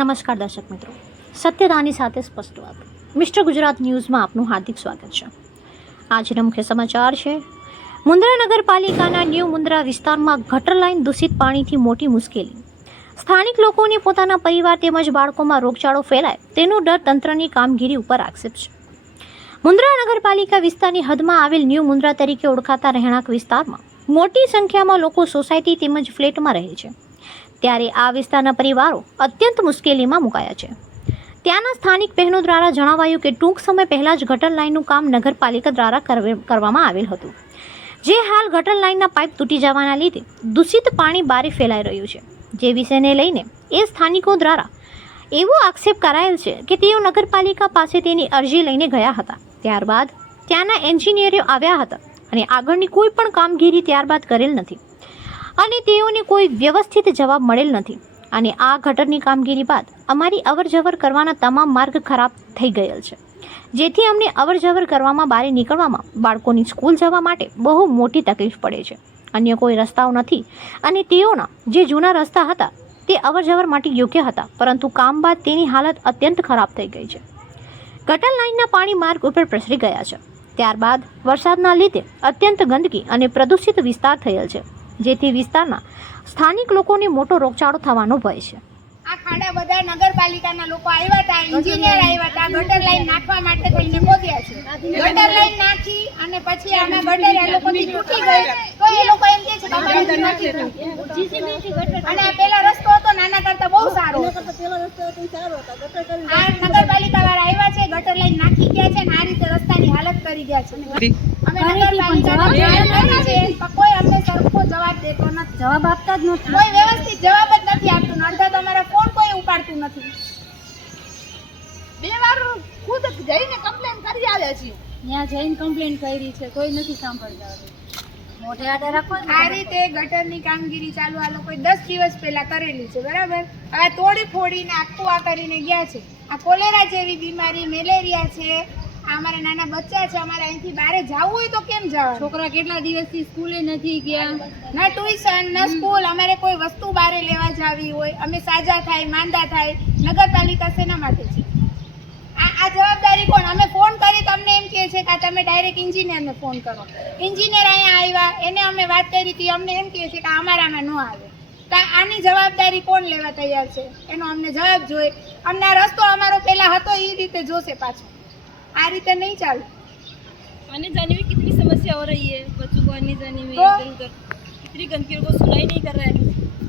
નમસ્કાર દર્શક મિત્રો. સત્યતાની સાથે સ્પષ્ટ વાત. મિસ્ટર ગુજરાત ન્યૂઝમાં આપનું હાર્દિક સ્વાગત છે. આજના મુખ્ય સમાચાર છે. મુન્દ્રા નગરપાલિકાના ન્યૂ મુન્દ્રા વિસ્તારમાં ગટર લાઇન દૂષિત પાણીથી મોટી મુશ્કેલી. સ્થાનિક લોકોને પોતાના પરિવાર તેમજ બાળકોમાં રોગચાળો ફેલાય તેનો ડર તંત્રની કામગીરી ઉપર આક્ષેપ છે. મુન્દ્રા નગરપાલિકા વિસ્તારની હદમાં આવેલ ન્યૂ મુન્દ્રા તરીકે ઓળખાતા રહેણાંક વિસ્તારમાં મોટી સંખ્યામાં લોકો સોસાયટી તેમજ ફ્લેટમાં રહે છે. ત્યારે આ વિસ્તારના પરિવારો અત્યંત મુશ્કેલીમાં મુકાયા છે. ત્યાંના સ્થાનિક બહેનો દ્વારા જણાવાયું કે ટૂંક સમય પહેલાં જ ગટર લાઇનનું કામ નગરપાલિકા દ્વારા કરવે- કરવામાં આવેલ હતું. જે હાલ ગટર લાઇનના પાઇપ તૂટી જવાના લીધે દૂષિત પાણી બારે ફેલાઈ રહ્યું છે. જે વિષયને લઈને એ સ્થાનિકો દ્વારા એવો આક્ષેપ કરાયેલ છે કે તેઓ નગરપાલિકા પાસે તેની અરજી લઈને ગયા હતા. ત્યારબાદ ત્યાંના એન્જિનિયરો આવ્યા હતા અને આગળની કોઈ પણ કામગીરી ત્યારબાદ કરેલ નથી. અને તેઓને કોઈ વ્યવસ્થિત જવાબ મળેલ નથી. અને આ ગટરની કામગીરી બાદ અમારી અવરજવર કરવાના તમામ માર્ગ ખરાબ થઈ ગયેલ છે. જેથી અમને અવરજવર કરવામાં બહાર નીકળવામાં બાળકોની સ્કૂલ જવા માટે બહુ મોટી તકલીફ પડે છે. અન્ય કોઈ રસ્તાઓ નથી અને તેઓના જે જૂના રસ્તા હતા તે અવરજવર માટે યોગ્ય હતા, પરંતુ કામ બાદ તેની હાલત અત્યંત ખરાબ થઈ ગઈ છે. ગટર લાઇનના પાણી માર્ગ ઉપર પ્રસરી ગયા છે. ત્યારબાદ વરસાદના લીધે અત્યંત ગંદકી અને પ્રદૂષિત વિસ્તાર થયેલ છે. જેથી વિસ્તારના સ્થાનિક લોકોને મોટો રોગચાળો થવાનો ભય છે. આ ખાડા બધા નગરપાલિકાના લોકો આવ્યા હતા એન્જિનિયર આવ્યા હતા ગટર લાઈન નાખવા માટે થઈને પહોંચ્યા છે. ગટર લાઈન નાખી અને પછી આમાં ગટર એ લોકોથી તૂટી ગઈ. તો એ લોકો એમ કહે છે કે અમારાથી નથી અને આ પેલા રસ્તો હતો નાના કરતા બહુ સારો. હતો. આ નગરપાલિકા વાળા આવ્યા છે ગટર લાઈન નાખી ગયા છે અને આ રીતે રસ્તાની હાલત કરી ગયા છે. અમે નગરપાલિકાને છે કોઈ અમને સરખો જવાબ દેતો નથી. જવાબ આપતા જ નથી. કોઈ વ્યવસ્થિત જવાબ જ નથી આપતું. અડધા તમારા ફોન કોઈ ઉપાડતું નથી. બે વાર ખુદ જઈને કમ્પ્લેન કરી આવ્યા છીએ. ત્યાં જઈને કમ્પ્લેન કરી છે. કોઈ નથી સાંભળતા. મોઢે આડે રાખો આ રીતે ગટરની કામગીરી ચાલુ આ લોકોએ દસ દિવસ પહેલા કરેલી છે. બરાબર? હવે આ તોડી ફોડીને આખું આ કરીને ગયા છે. આ કોલેરા જેવી બીમારી મેલેરિયા છે. અમારા નાના બચ્ચા છે અમારે અહીંથી બહાર જવું હોય તો કેમ જવાનું? છોકરા કેટલા દિવસથી સ્કૂલે નથી ગયા? ના ટ્યુશન ના સ્કૂલ અમારે કોઈ વસ્તુ બારે લેવા જાવી હોય અમે સાજા થાય માંદા થાય નગરપાલિકા શેના માટે છે? આ જવાબદારી કોણ? અમે ફોન કરી તમને એમ કહે છે કે તમે ડાયરેક્ટ ઇન્જિનિયરને ફોન કરો. ઇન્જિનિયર અહીંયા આવ્યા એને અમે વાત કરી હતી અમને એમ કહે છે કે અમારામાં ન આવે. તો આની જવાબદારી કોણ લેવા તૈયાર છે? એનો અમને જવાબ જોઈએ અમને રસ્તો અમારો પહેલાં હતો એ રીતે જોશે પાછો. आ रीते नहीं चालू आने जाने में कितनी समस्या हो रही है बच्चों को आने जाने में तो? कितनी गंदगी को सुनाई नहीं कर रहा है